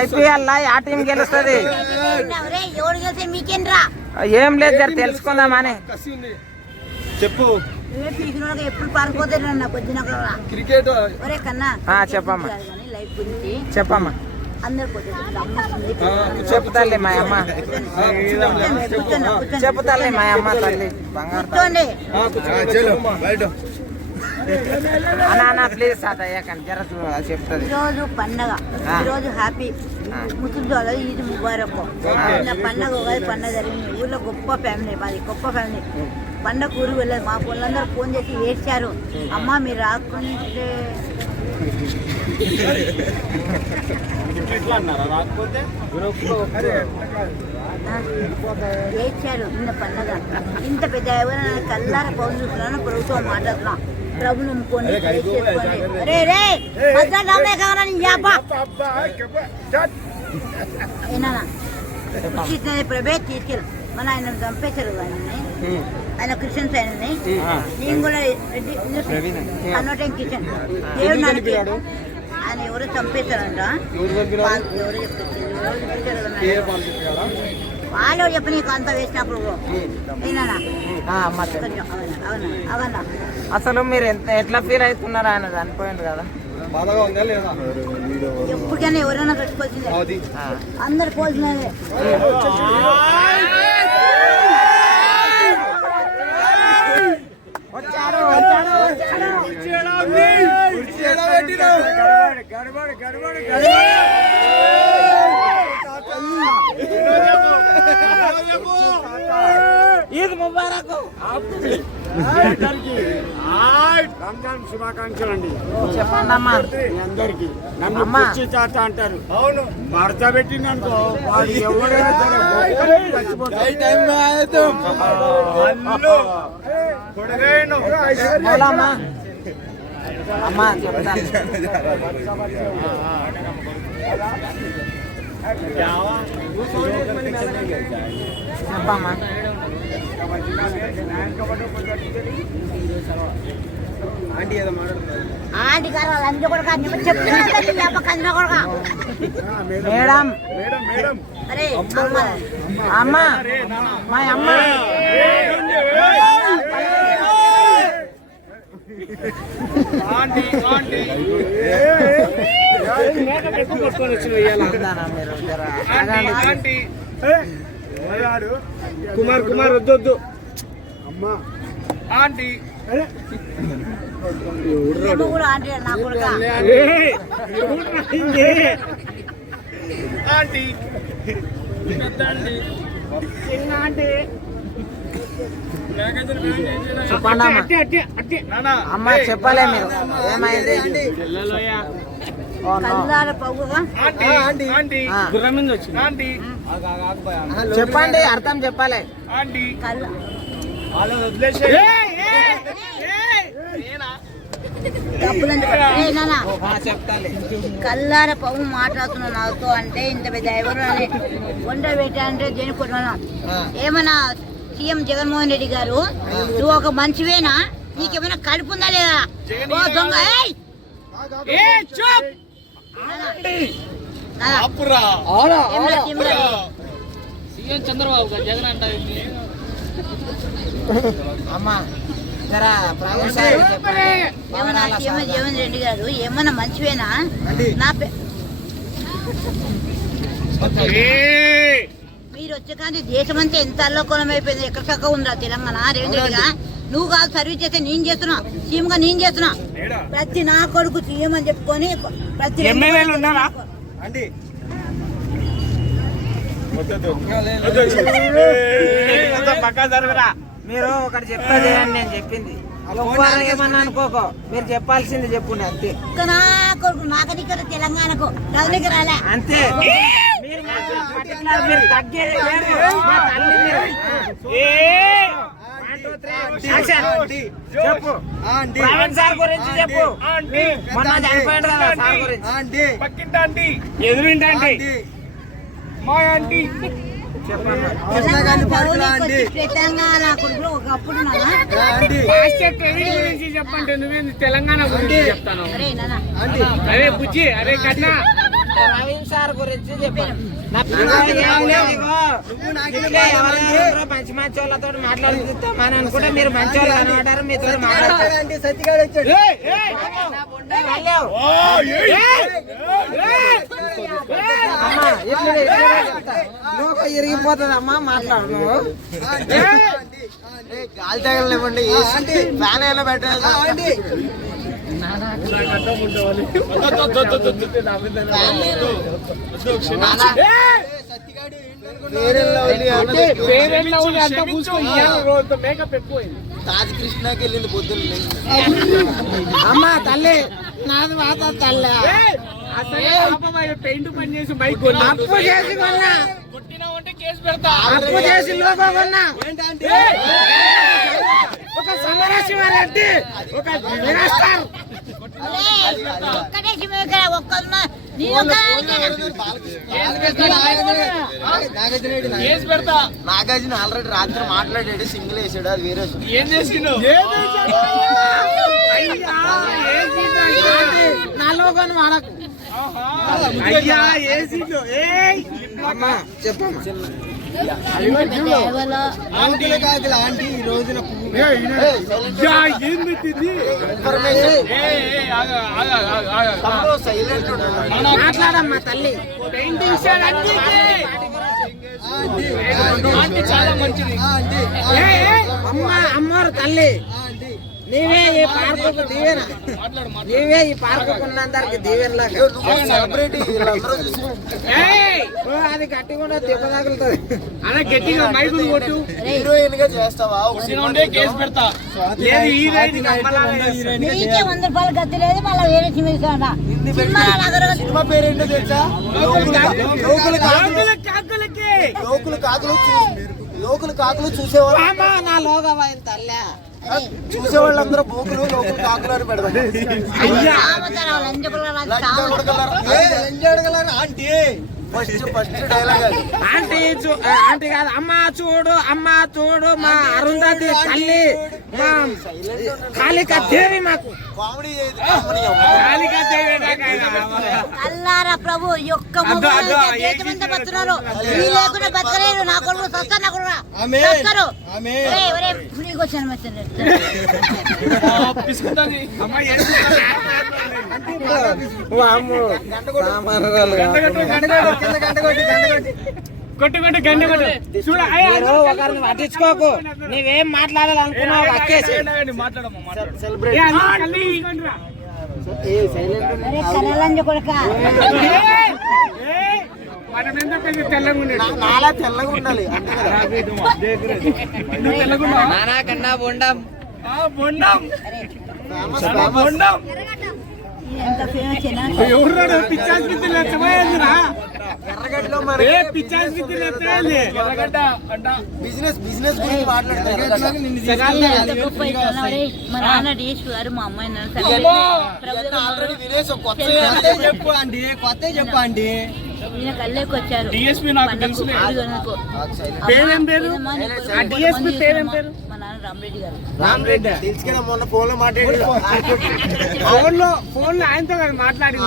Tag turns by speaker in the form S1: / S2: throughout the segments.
S1: IPL
S2: ఆ team గెలుస్తుంది. ఏం లేదు తెలుసుకుందామని.
S1: కసి ఉంది చెప్పు
S2: చెప్పమ్మా. చెప్పమ్మా. తల్లి మా అమ్మ. తల్లి మా అమ్మ తల్లి. బంగారు ప్లీజ్ జర చెప్తుంది.
S3: ఈరోజు పండగ. ఈరోజు హ్యాపీ.
S2: ఆ.
S3: ముస్లిం వాళ్ళది ఈద్ ముబారక్. పండగ ఉగాది పండగ జరిగింది. ఊళ్ళో గొప్ప ఫ్యామిలీ మాది గొప్ప ఫ్యామిలీ. పండగ ఊరు వెళ్ళదు మా పిల్లలందరూ ఫోన్ చేసి ఏడ్చారు. అమ్మ మీరు రాకుంటే ఏడ్చారు నిన్న పండగ. ఇంత పెద్ద ఎవరైనా కల్లార పౌరులు చూస్తున్నాను ప్రభుత్వం మాట్లాడుతున్నాం. నమ్ముకొని చేసుకొని రే రే యాప ఏనా ప్రభే తీసుకెళ్ళు. మన ఆయన చంపేశారు ఆయనని ఆయన క్రిస్టియన్స్ ఆయనని. నేను కూడా రెడ్డి అన్నోటం కిషన్ దేవుడు నడిపి ఆయన ఎవరో చంపేశారంట. వాళ్ళు ఎవరో చెప్తారు వాళ్ళు చెప్పి నీకు అంత వేసినప్పుడు
S2: అసలు మీరు ఎంత ఎట్లా ఫీల్ అవుతున్నారు ఆయన? చనిపోయింది కదా.
S1: బాధగా ఉందా లేదా?
S3: ఎప్పటికైనా ఎవరైనా
S2: ఆ.
S3: అందరు పోల్సినదే
S2: వచ్చాడు వచ్చాడు వచ్చాడు ఈద్ ముబారక్
S4: రంజాన్ శుభాకాంక్షలు అండి
S2: చెప్పండి
S4: అందరికి నన్ను
S2: అమ్మా.
S4: కుర్చీ తాత అంటారు అవును భర్త పెట్టింది అనుకో వాడు ఎవడైనా సరే గొప్ప
S2: అమ్మా చెప్తాను చెప్పమ్మా.
S1: ఆంటీ ఏదో మాట్లాడుతున్నారు
S3: ఆంటీ గారు వాళ్ళందరూ కూడా కాదు చెప్తున్నా తల్లి లేప కందిన కూడా
S2: మేడం
S4: మేడం మేడం.
S3: అరే అమ్మ.
S2: మా అమ్మ అందానా మీరు జర ఆగండి.
S4: ఎవరాడు? కుమార్ కుమార్ వద్దు వద్దు అమ్మా
S1: ఆంటీ
S3: ఆంటీ నా కొడుక?
S4: ఏయ్, ఎవడ్రా ఇది?
S1: ఆంటీ.
S2: చెప్పండి అమ్మ
S4: అట్టి అట్టి అట్టి.
S1: నానా
S2: అమ్మ చెప్పలే మీరు. ఏమైంది? చెప్పండి అర్థం చెప్పాలి.
S3: కల్లార పవ్వు మాట్లాడుతున్నావు నాతో అంటే ఇంత పెద్ద ఎవరు అని వంట పెట్టా అంటే
S2: ఆ,
S3: ఏమన్నా సీఎం జగన్మోహన్ రెడ్డి గారు నువ్వు ఒక మంచివేనా? నీకేమైనా కడుపు ఉందా లేదా? ఓ దొంగ ఏయ్! నానా. నానా.
S1: అప్పురా
S3: ఏమిరా, ఏమిరా?
S2: అమ్మ జరా ప్రైవేట్ సార్ చెప్పండి.
S3: ఏమన్నా సీఎం జగన్ రెడ్డి గారు ఏమన్నా మంచివేనా? నా పే- మీరు వచ్చే కానీ దేశం అంతా ఎంత అల్లోకోలం అయిపోయింది ఎక్కడ చక్కగా ఉందా తెలంగాణ? రేవంత్ రెడ్డిగా నువ్వు కాదు సర్వీస్ చేస్తే నేను చేస్తున్నా సీఎం గా నేను చేస్తున్నా. ప్రతి నా కొడుకు సీఎం అని చెప్పుకొని ప్రతి
S2: మీరు ఒకటి చెప్తా చేయండి నేను చెప్పింది. ఏమన్నా అనుకోకో. మీరు చెప్పాల్సింది చెప్పుండి అంతే.
S3: నా కొడుకు నాకది కదా తెలంగాణకు రాలే.
S2: అంతే. చెప్పు.
S1: ఆంటీ.
S2: ప్రవీణ్ సార్ గురించి చెప్పు. మొన్న చనిపోయాడు కదా సార్ గురించి?
S1: ఆంటీ. పక్కింటి ఆంటీ.
S4: ఎదురింటండి
S1: ఆంటీ. మా ఆంటీ. చెప్పండి నువ్వేంది తెలంగాణ గురించి చెప్తాను
S3: అరే
S1: బుజ్జి అరే కన్నా.
S2: ప్రవీణ్ సార్ గురించి చెప్పాను మంచి మంచి వాళ్ళతో మాట్లాడుతామని అనుకుంటే మీరు మంచి వాళ్ళు అనమాటారు మీతో మాట్లాడతారు అమ్మా ఇప్పుడు ఇట్లనే ఇరిగిపోతుంది అమ్మా మాట్లాడు నువ్వు
S5: గాలి తగలనివ్వండి ఫ్యాన్ అయినా పెట్టండి
S1: పేరెంట్లో మేకప్
S5: తాజ్ కృష్ణకి వెళ్ళింది పొద్దున్న
S2: అమ్మా తల్లి నాది వాత తల్లి
S1: పెయింట్ పని చేసి బైక్
S2: అప్పు చేసి కొన్నా అప్పు చేసి ఒక సమరశివారెడ్డి ఒక
S3: ఒక్కటే శివయ్య ఒక్కన్నా నీ ఒక్కదానికే
S1: కేసు పెడతా
S5: నాగార్జున ఆల్రెడీ రాత్రి మాట్లాడాడు సింగిల్ వేసాడు అది వేరే.
S1: ఏం
S2: వాడకు.
S1: అయ్యా సీట్లు
S2: అమ్మా చెప్పమ్మా
S5: ఆంటీ ఈ రోజున
S2: మాట్లాడమ్మా తల్లి
S1: చాలా మంచిది
S2: అమ్మ అమ్మోరు తల్లి. నీవే ఈ పార్కుకు దీవెన. నీవే ఈ పార్కుకు ఉన్నందరికి దీవెనలాగా. అది గట్టిగా ఉండదు దెబ్బ తగులుతుంది.
S1: అలా గట్టిగా మైకులు కొట్టు.
S5: హీరోయిన్గా చేస్తావా?
S1: కేసు పెడతా. లేదు ఈ రైతు
S3: నీకే వంద రూపాయలు గతి లేదు మళ్ళీ వేరే సినిమా
S5: పేరేంటో తెలుసా? లోకులు కాకులు.
S1: కాకులకి.
S5: లోకులు కాకులు చూ- లోకులు కాకులు చూసేవాళ్ళు.
S2: నా తల్లి.
S5: చూసేవాళ్ళందరూ బోకులు లోకులు కాకులు అని పెడతారు ఆంటీ ఫస్ట్ ఫస్ట్ డైలాగ్ అది.
S2: ఆంటీ ఆంటీ కాదు అమ్మ చూడు అమ్మ చూడు మా అరుంధతి తల్లి మా కాళిక దేవి మాకు.
S5: కామెడీ.
S1: కాళికా దేవి
S3: ప్రభు బతున్నారు లేకుండా బతకలేరు నా కొడుకు సస్తారు నా కొడుకు సస్తారు వచ్చాను మెచ్చండి.
S1: కొట్టు కొట్టు గంట కొట్టు చూడ
S2: ఒకరిని పట్టించుకోకు నీవేం మాట్లాడాలనుకున్నావు
S5: సెలబ్రేట్ నాలా తెల్లగా ఉండాలి అంతే కదా.
S1: నువ్వు తెల్లగా ఉన్నావా?
S2: నానా కన్నా బొండం
S1: ఆ, బొండం బొండం ఎవరు పిచ్చాస్ గిత్తి లెచ్చమైందిరా
S5: ఎర్రగడ్డలో
S1: ఏ
S5: మరి
S1: పిచ్చాస్ గిత్తి లెచ్చమైంది ఎర్రగడ్డ అంట.
S5: బిజినెస్ బిజినెస్ గురించి
S3: ఒరేయ్, మా నాన్న డీఎస్పీ గారు మా అమ్మాయి చెప్పు
S5: అండి కొత్త చెప్పు అండి
S3: ఈయన కళ్ళేకి వచ్చారు.
S1: DSP నాకు
S3: వందలకు.
S1: పేరేం పేరు?
S3: కొంతమంది
S1: పేరేం. పేరు?
S5: మొన్న ఫోన్లో మాట్లాడాడు
S1: ఫోన్లో ఫోన్లో ఆయనతో కదా మాట్లాడింది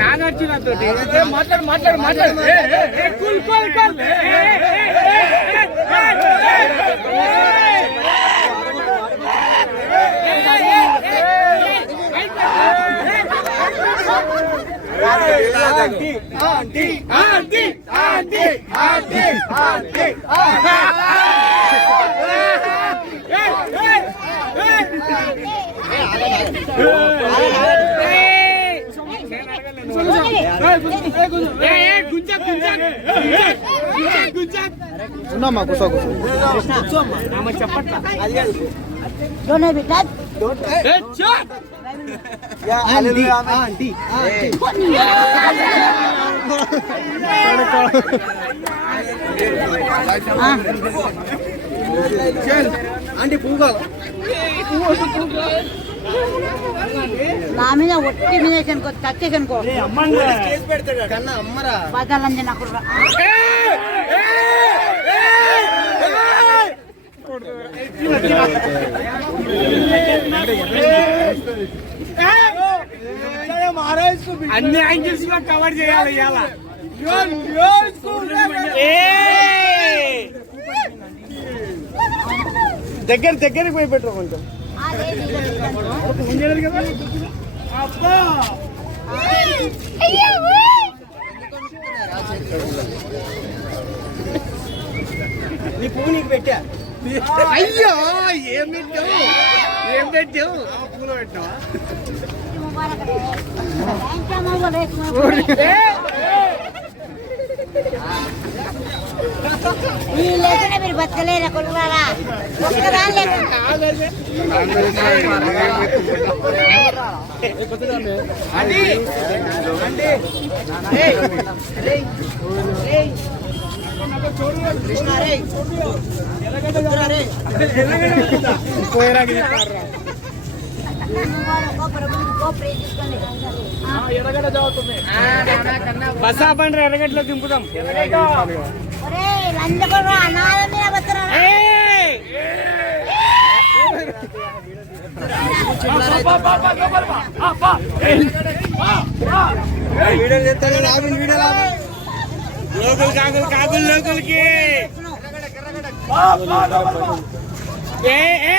S1: నాగార్జున తోటి మాట్లాడు మాట్లాడు మాట్లాడు ఏ, ఏ, ఏ, ఏ, aunty aunty aunty aunty aunty చెప్పట్లా
S3: డోనే బిడ్డ
S5: యా, హల్లెలూయా, ఆమె. ఆంటీ పువ్వు కావాలా?
S3: నా మీద ఒట్టి మీద కనుకో తక్కే కనుకో బదాలంజ నాకు
S1: అన్ని యాంగిల్స్లో కవర్ చేయాలి ఇవాళ. దగ్గర దగ్గరికి పోయి పెట్టు కొంచెం. నీ పువ్వు నీకు పెట్టా అయ్యో ఏం పెట్టావు? ఏం పెట్టావు? పూల పెట్టావా
S3: వీళ్ళు లేకుండా మీరు బతకలేరా లేకుండా
S1: బసా బండ్రి ఎర్రగడ్డలో దింపుదాం.
S3: ఒరే
S1: లోకల్ కాకులు కాకులు లోకల్కి ఏ ఏ